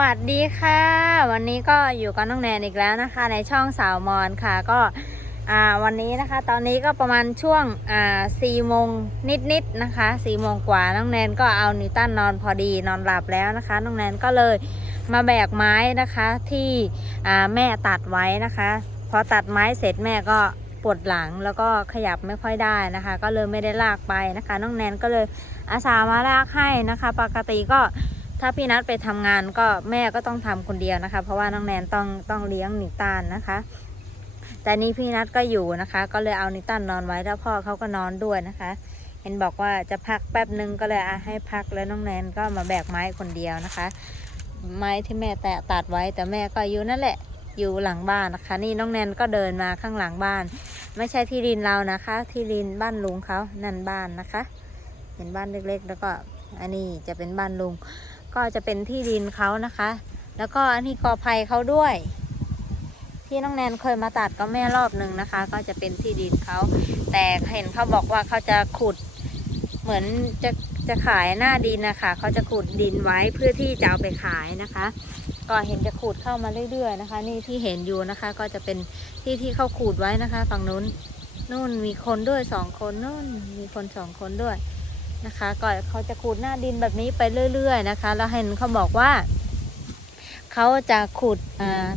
วัสดีค่ะ วันนี้ก็อยู่กับน้องแนนอีกแล้วนะคะ ในช่องสาวมอนค่ะ ก็วันนี้นะคะ ตอนนี้ก็ประมาณช่วงสี่โมงนิดๆนะคะสี่โมงกว่าน้องแนนก็เอานิวตันนอนพอดีนอนหลับแล้วนะคะ น้องแนนก็เลยมาแบกไม้นะคะที่แม่ตัดไว้นะคะ พอตัดไม้เสร็จแม่ก็ปวดหลังแล้วก็ขยับไม่ค่อยได้นะคะ ก็เลยไม่ได้ลากไปนะคะ น้องแนนก็เลยอาสามาลากให้นะคะ ปกติก็ ถ้าพี่นัดไปทำงานก็แม่ก็ต้องทำคนเดียวนะคะ เพราะว่าน้องแนนต้องต้องเลี้ยงนิตานนะคะ แต่นี้พี่นัดก็อยู่นะคะ ก็เลยเอานิตันนอนไว้แล้วพ่อเขาก็นอนด้วยนะคะ เห็นบอกว่าจะพักแป๊บนึงก็เลยอะให้พักแล้วน้องแนนก็มาแบกไม้คนเดียวนะคะ ไม้ที่แม่แตะตัดไว้แต่แม่ก็อยู่นั่นแหละอยู่หลังบ้านนะคะ นี่น้องแนนก็เดินมาข้างหลังบ้าน ไม่ใช่ที่ดินเรานะคะ ที่ดินบ้านลุงเขานั่นบ้านนะคะ เห็นบ้านเล็กๆ แล้วก็อันนี้จะเป็นบ้านลุง ก็จะเป็นที่ดินเขานะคะ แล้วก็อันนี้กอไผ่เขาด้วย ที่น้องแนนเคยมาตัดก็แม่รอบหนึ่งนะคะ ก็จะเป็นที่ดินเขา แต่เห็นเขาบอกว่าเขาจะขุดเหมือนจะจะขายหน้าดินนะคะเขาจะขุดดินไว้เพื่อที่จะเอาไปขายนะคะ ก็เห็นจะขุดเข้ามาเรื่อยๆนะคะ นี่ที่เห็นอยู่นะคะ ก็จะเป็นที่ที่เขาขุดไว้นะคะ ฝั่งนู้นนู่นมีคนด้วยสองคนนู่นมีคนสองคนด้วย นะคะก็เขาจะขุดหน้าดินแบบนี้ไปเรื่อย ๆ นะคะ แล้วเห็นเขาบอกว่าเขาจะขุด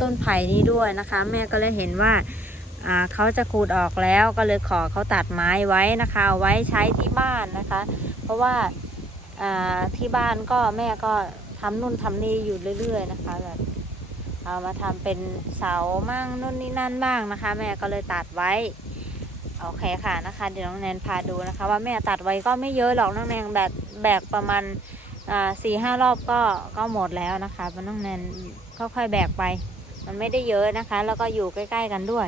ต้นไผ่นี้ด้วยนะคะ แม่ก็เลยเห็นว่าเขาจะขุดออกแล้วก็เลยขอเขาตัดไม้ไว้นะคะไว้ใช้ที่บ้านนะคะ เพราะว่าอ่าที่บ้านก็แม่ก็ทำนู่นทำนี่อยู่เรื่อย ๆ นะคะแบบเอามาทำเป็นเสามั่งนู่นนี่นั่นบ้างนะคะ แม่ก็เลยตัดไว้ โอเคค่ะนะคะ เดี๋ยวน้องแนนพาดูนะคะ ว่าแม่ตัดไว้ก็ไม่เยอะหรอกน้องแนนแบกแบกประมาณอ่าสี่ห้ารอบก็ก็หมดแล้วนะคะมันน้องแนนค่อยๆแบกไป มันไม่ได้เยอะนะคะ แล้วก็อยู่ใกล้ๆกันด้วย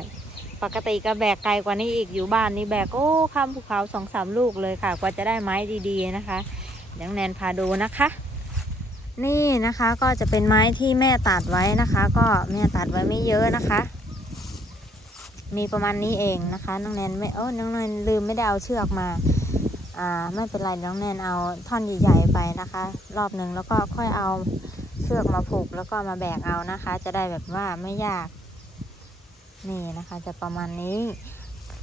ปกติก็แบกไกลกว่านี้อีกอยู่บ้านนี่แบกโอ้ข้ามภูเขาสองสามลูกเลยค่ะ กว่าจะได้ไม้ดีๆนะคะเดี๋ยวน้องแนนพาดูนะคะ นี่นะคะก็จะเป็นไม้ที่แม่ตัดไว้นะคะ ก็แม่ตัดไว้ไม่เยอะนะคะ มีประมาณนี้เองนะคะ น้องแนนไม่เออน้องแนนลืมไม่ได้เอาเชือกมา อ่า ไม่เป็นไรน้องแนนเอาท่อนใหญ่ๆไปนะคะ รอบหนึ่งแล้วก็ค่อยเอาเชือกมาผูกแล้วก็มาแบกเอานะคะ จะได้แบบว่าไม่ยาก นี่นะคะ จะประมาณนี้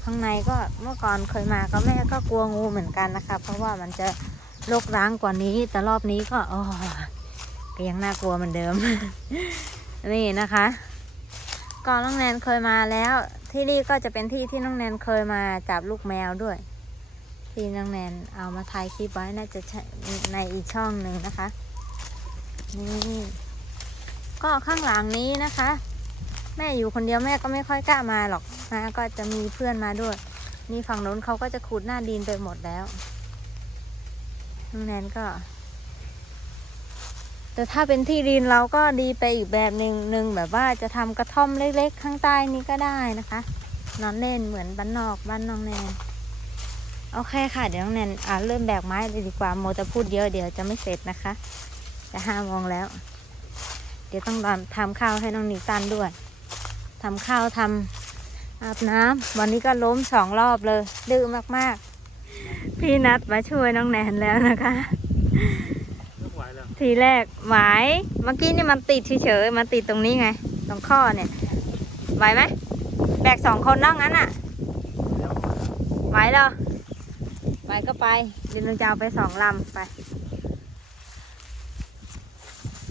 ข้างในก็เมื่อก่อนเคยมาก็แม่ก็กลัวงูเหมือนกันนะคะ เพราะว่ามันจะรกร้างกว่านี้ แต่รอบนี้ก็โอ้ก็ยังน่ากลัวเหมือนเดิม นี่นะคะ ก่อนน้องแนนเคยมาแล้ว ที่นี่ก็จะเป็นที่ที่น้องแนนเคยมาจับลูกแมวด้วย ที่น้องแนนเอามาถ่ายคลิปไว้น่าจะในอีกช่องหนึ่งนะคะ นี่ก็ข้างหลังนี้นะคะ แม่อยู่คนเดียวแม่ก็ไม่ค่อยกล้ามาหรอกนะก็จะมีเพื่อนมาด้วย นี่ฝั่งโน้นเขาก็จะขุดหน้าดินไปหมดแล้วน้องแนนก็ แต่ถ้าเป็นที่ดินเราก็ดีไปอีกแบบหนึ่งหนึ่งแบบว่าจะทำกระท่อมเล็กๆ ข้างใต้นี้ก็ได้นะคะ นอนเล่นเหมือนบ้านนอกบ้านน้องแนนโอเคค่ะ เดี๋ยวน้องแนนอ่าเริ่มแบกไม้เลยดีกว่าโมจะพูดเยอะเดี๋ยวจะไม่เสร็จนะคะจะห้าโมงแล้ว เดี๋ยวต้องทำข้าวให้น้องนิตันด้วยทำข้าวทำอาบน้ำวันนี้ก็ล้มสองรอบเลยดื้อมากๆ พี่นัดมาช่วยน้องแนนแล้วนะคะ ทีแรกไหวเมื่อกี้นี่มันติดเฉยๆมันติดตรงนี้ไง ตรงข้อเนี่ยไหวไหมแบกสองคนนั่งงั้นอะไหวเหรอไหวก็ไปเดี๋ยวเราจะเอาไปสองลำไป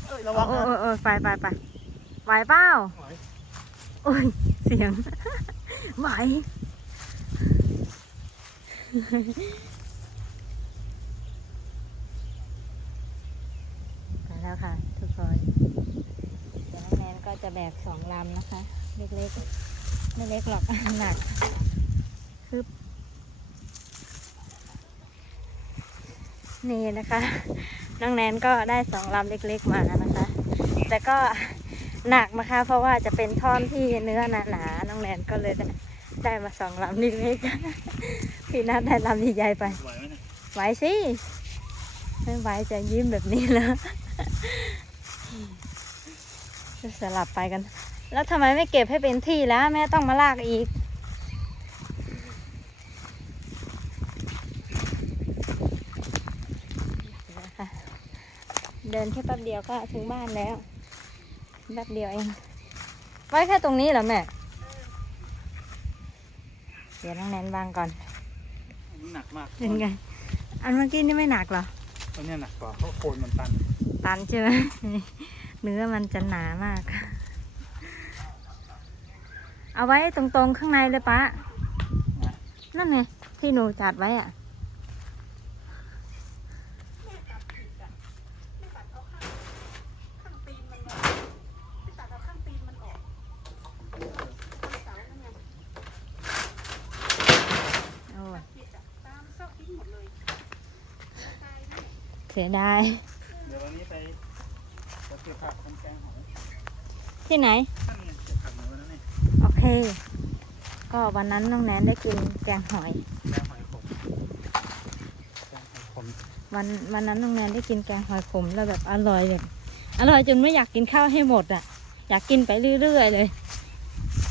เอ้ยระวังโอ้นะโอ้โอ้ไปไปไปไหวเปล่าไหวโอ้ยเสียงไหว ไปแล้ว ค่ะ ทุกคนเดี๋ยวน้องแนนก็จะแบกสองลำนะคะ เล็กๆ ไม่เล็กหรอก หนักฮึบนี่นะคะ น้องแนนก็ได้สองลำเล็กๆมานะคะ แต่ก็หนักนะคะ เพราะว่าจะเป็นท่อนที่เนื้อหนาๆน้องแนนก็เลยได้ได้มาสองลำเล็กๆพี่นัทได้ลำใหญ่ๆไปไหวไหมเนี่ยไหวสิไม่ไหวจะยิ้มแบบนี้แล้วจะ สลับไปกัน แล้วทำไมไม่เก็บให้เป็นที่แล้ว แม่ต้องมาลากอีกนะคะเดินแค่แป๊บเดียวก็ถึงบ้านแล้วแป๊บเดียวเอง ไว้แค่ตรงนี้เหรอแม่ เดี๋ยวน้องแนนวางก่อนอันนี้หนักมากเป็นไง อันเมื่อกี้นี่ไม่หนักเหรอ ตอนนี้หนักกว่าเพราะโคนมันตัน ตันใช่ไหมเนื้อมันจะหนามาก เอาไว้ตรงๆข้างในเลยปะนั่นไงที่หนูจัดไว้อะโอ้ยเสียดาย เดี๋ยววันนี้ไปไปเก็บผัก ที่ไหน โอเค ก็วันนั้นน้องแนนได้กินแกงหอยแกงหอยขมวันวันนั้นน้องแนนได้กินแกงหอยขมแล้วแบบอร่อยแบบอร่อยจนไม่อยากกินข้าวให้หมดอะ อยากกินไปเรื่อยๆเลย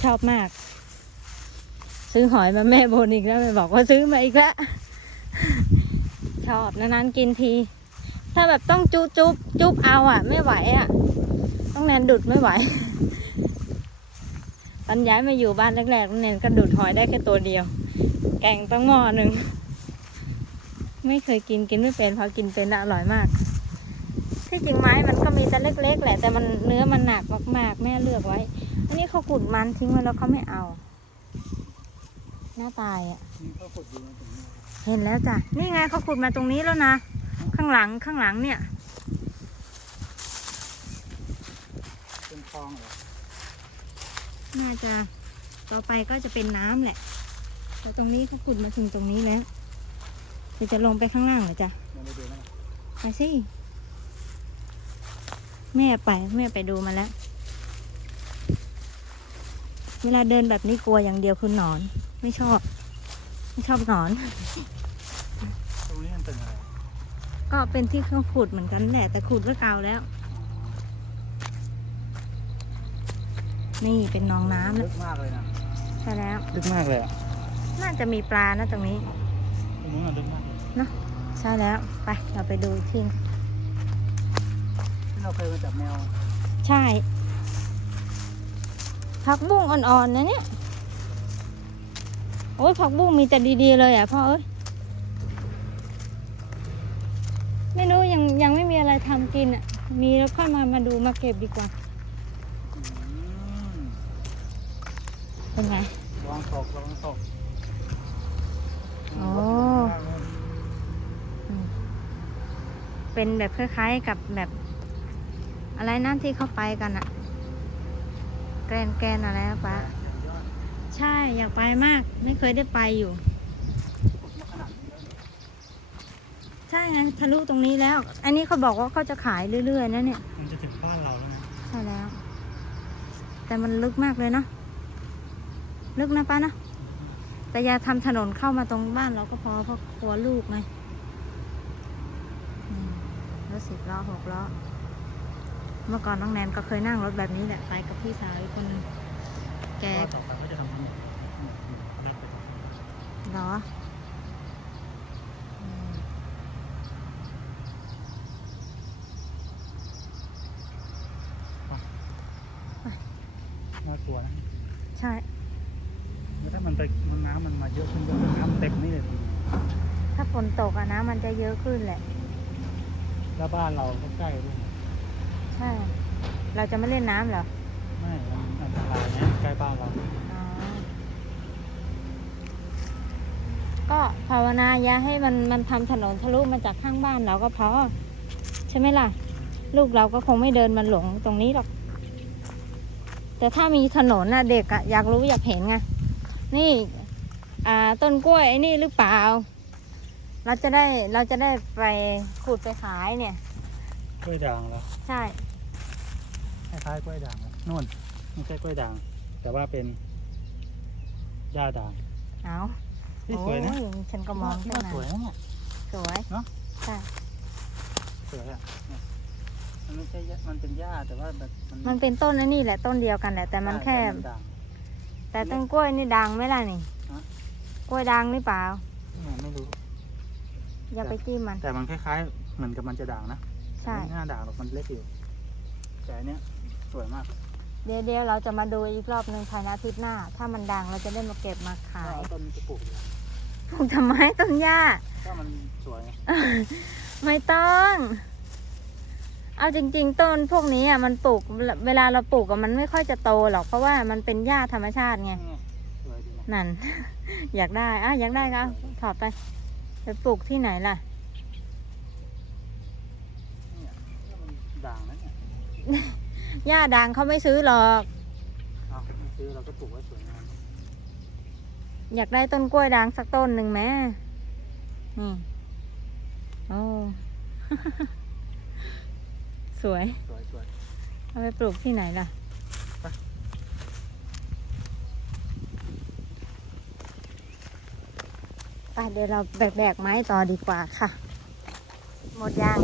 ชอบมาก ซื้อหอยมาแม่บนอีกแล้วแม่บอกว่าซื้อมาอีกแล้ว ชอบนานๆกินที ถ้าแบบต้องจุบจุบจุบเอาอะ ไม่ไหวอะ ต้องแนนดุดไม่ไหวตอนย้ายมาอยู่บ้านแรกๆน้องแนนก็ดุดหอยได้แค่ตัวเดียว แกงต้องหม้อหนึ่งไม่เคยกินกินไม่เป็นพอกินเป็นอะอร่อยมาก ที่จริงไม้มันก็มีแต่เล็ก ๆ แหละแต่มันเนื้อมันหนักมากๆ แม่เลือกไว้ อันนี้เขาขุดมันทิ้งไว้แล้วเขาไม่เอา หน้าตายอะนี่เขาขุดอยู่ตรงนี้เห็นแล้วจ้ะนี่ไงเขาขุดมาตรงนี้แล้วนะ ข้างหลังข้างหลังเนี่ยเป็นคลองเหรอน่าจะต่อไปก็จะเป็นน้ำแหละแต่ตรงนี้เขาขุดมาถึงตรงนี้แล้วเดี๋ยวจะลงไปข้างล่างเหรอจ๊ะลองไปดูนะไปสิแม่ไปแม่ไปดูมาแล้ว เวลาเดินแบบนี้กลัวอย่างเดียวคือหนอน ไม่ชอบ ไม่ชอบหนอน ตรงนี้มันเป็นอะไร ก็เป็นที่เขาขุดเหมือนกันแหละ แต่ขุดก็เก่าแล้ว นี่เป็นหนองน้ำลึแล้วกมากเลยนะใช่แล้ว ลึกมากเลยอะ น่าจะมีปลานะตรงนี้ตรงนู้นน่ะลึกมากเลยใช่แล้ว ไป เราไปดูอีกทีที่เราเคยมาจับแมว ใช่ ผักบุ้งอ่อนๆนะเนี่ย โอ้ยผักบุ้งมีแต่ดีๆเลยอะพ่อเอ้ย ไม่รู้ยังยังไม่มีอะไรทำ กินอะ มีแล้วค่อยมามาดูมาเก็บดีกว่าอืมเป็นไงระวังตกระวังตกอ๋อ เป็นแบบคล้ายๆกับแบบ อะไรนั่นที่เขาไปกันอะแกรนแกรนอะไรนะป๊าใช่อยากไปมาก ไม่เคยได้ไปอยู่ ใช่ไงทะลุตรงนี้แล้ว อันนี้เขาบอกว่าเขาจะขายเรื่อยๆนะเนี่ย มันจะถึงบ้านเราแล้วนะใช่แล้ว แต่มันลึกมากเลยเนาะ ลึกนะป้านะแต่อย่าทำถนนเข้ามาตรงบ้านเราก็พอเพราะกลัวลูกไงอืมรถสิบล้อหกล้อ เมื่อก่อนน้องแนนก็เคยนั่งรถแบบนี้แหละไปกับพี่สาวอีกคนนึงแกก็ต่อไปก็จะทำถนนเล็กไปเหรออืม น่ากลัวนะใช่แล้วถ้ามันไปมันน้ำมันมาเยอะขึ้นก็น้ำเต็มนี่เลยถ้าฝนตกอะน้ำมันจะเยอะขึ้นแหละ แล้วบ้านเราก็ใกล้ด้วยนะใช่ เราจะไม่เล่นน้ำเหรอไม่มันอันตรายนะใกล้บ้านเราอ๋อก็ภาวนาอย่าให้มันมันทำถนนทะลุมาจากข้างบ้านเราก็พอใช่ไหมล่ะ ลูกเราก็คงไม่เดินมาหลงตรงนี้หรอก แต่ถ้ามีถนนน่ะเด็กอะอยากรู้อยากเห็นไง นี่อ่าต้นกล้วยไอ้นี่หรือเปล่า เราจะได้เราจะได้ไปขุดไปขายเนี่ย กล้วยด่างแล้วใช่ คล้ายๆกล้วยด่างนะนู่นไม่ใช่กล้วยด่าง แต่ว่าเป็นหญ้าด่างเอาที่สวยนะโอ้ฉันก็มองที่ตั้งว่านานสวยนะเนี่ย สวยเนอะ ใช่ สวยอะเนี่ย มันไม่ใช่หญ้ามันเป็นหญ้าแต่ว่าแบบมันเป็นต้นนั่นนี่แหละต้นเดียวกันแหละแต่มันแค่ ใช่ต่ด่าง แต่ต้นกล้วยนี่ดังไหมล่ะนี่ฮะ กล้วยดังหรือเปล่าเนี่ยไม่รู้ อย่าไปจิ้มมัน แต่มันคล้ายๆ เหมือนกับมันจะด่างนะใช่ ไม่น่าด่างหรอกมันเล็กอยู่แต่อันเนี้ยสวยมากเดี๋ยวเดี๋ยวเราจะมาดูอีกรอบหนึ่งภายในอาทิตย์หน้า ถ้ามันดังเราจะได้มาเก็บมาขายเอาต้นนี้จะปลูกเลยปลูกทำไมต้นหญ้า ถ้ามันสวยไงไม่ต้อง เอาจริง ๆ ต้นพวกนี้อะมันปลูกเวลาเราปลูกอะมันไม่ค่อยจะโตหรอกเพราะว่ามันเป็นหญ้าธรรมชาติไงนี่สวยดีนะนั่น อยากได้อะอยากได้ก็เอาถอดไปไปปลูกที่ไหนล่ะ เนี่ยถ้ามันด่างนะเนี่ยหญ้าดังเขาไม่ซื้อหรอก เอาไม่ซื้อเราก็ปลูกไว้สวยงามอยากได้ต้นกล้วยด่างสักต้นหนึ่งแม่นี่โอ้ สวย สวยสวยเอาไปปลูกที่ไหนล่ะไปไปเดี๋ยวเราแบกแบกไม้ต่อดีกว่าค่ะ หมดยัง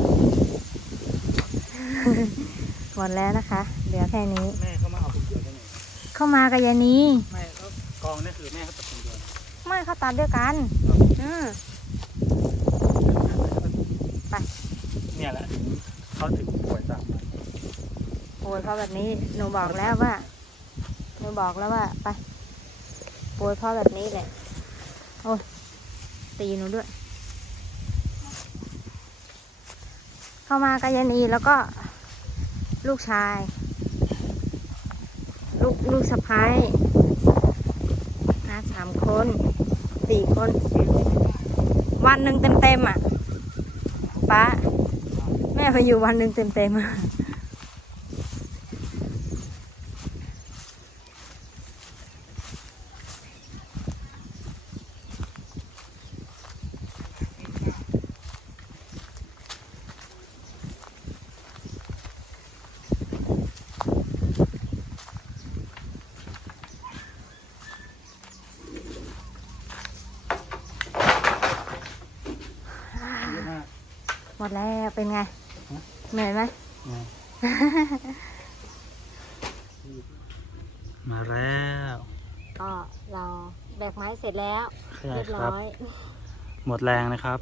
หมดแล้วนะคะ เหลือแค่นี้ แม่เขามาเอาคนเดียวได้ไงเข้ามากับยานีไม่แล้วกองนี่คือแม่เขาตัดคนเดียวนะไม่เขาตัดด้วยกัน อืม ไป เนี่ยแหละถึง เขาถึงป่วยจากมันโอ้ยเพราะแบบนี้หนูบอกแล้วว่าหนูบอกแล้วว่าไปโปรยเพราะแบบนี้แหละโอ้ยตีหนูด้วย เข้ามากับยนีแล้วก็ ลูกชาย ลูกลูกสะพ้ายนะสามคนสี่คน วันหนึ่งเต็มๆอะป้า ไปอยู่วันหนึ่งเต็มๆอะเยอะมากหมดแล้วเป็นไงฮะ เหนื่อยไหมเนี่ยมาแล้วก็เราแบกไม้เสร็จแล้วขยาเรียยบคร้รับ อย หมดแรงนะครับ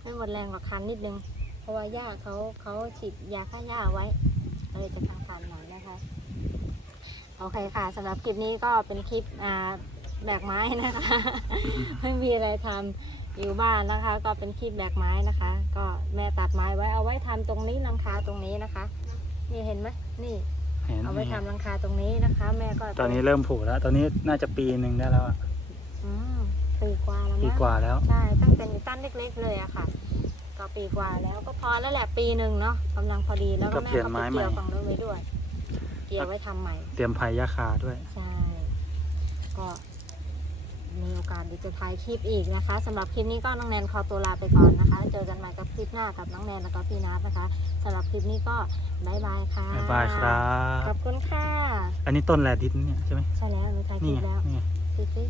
ไม่หมดแรงหรอกคันนิดนึง เพราะว่าหญ้าเขาเขาฉีดยาฆ่าหญ้าไว้ก็เลยจะคันๆหน่อยนะคะ โอเคค่ะสำหรับคลิปนี้ก็เป็นคลิปอ่าแบกไม้นะคะ ไม่มีอะไรทำ อยู่บ้านนะคะ ก็เป็นคลิปแบกไม้นะคะ ก็แม่ตัดไม้ไว้เอาไว้ทำตรงนี้หลังคาตรงนี้นะคะ นี่เห็นไหมนี่ เห็นเอาไว้ทำหลังคาตรงนี้นะคะ แม่ก็ตอนนี้เริ่มผูกแล้ว ตอนนี้น่าจะปีหนึ่งได้แล้วอะอืมปีกว่าแล้วปีมั้งกว่าแล้วใช่ตั้งแต่นิวตันเล็กๆเลยอะค่ะ ก็ปีกว่าแล้วก็พอแล้วแหละปีหนึ่งเนาะกำลังพอดีแล้วก็ก็แม่เปลี่ยนก็ไม้ไปใหม่เกี่ยวฝั่งนู้นไว้ด้วย เกี่ยวไว้ทำใหม่ เตรียมภัยยาคาด้วยใช่ก็ มีโอกาสเดี๋ยวจะถ่ายคลิปอีกนะคะสำหรับคลิปนี้ก็น้องแนนขอตัวลาไปก่อนนะคะ เจอกันใหม่กับคลิปหน้ากับน้องแนนแล้วก็พี่นัทนะคะสำหรับคลิปนี้ก็บายบายค่ะบ๊ายบายครัขอบบคุณค่ะ อันนี้ต้นแรดิสเนี่ยใช่ไหมใช่แล้วหนูถ่ายคนี่ลิปไงแล้วนี่ไงคลิป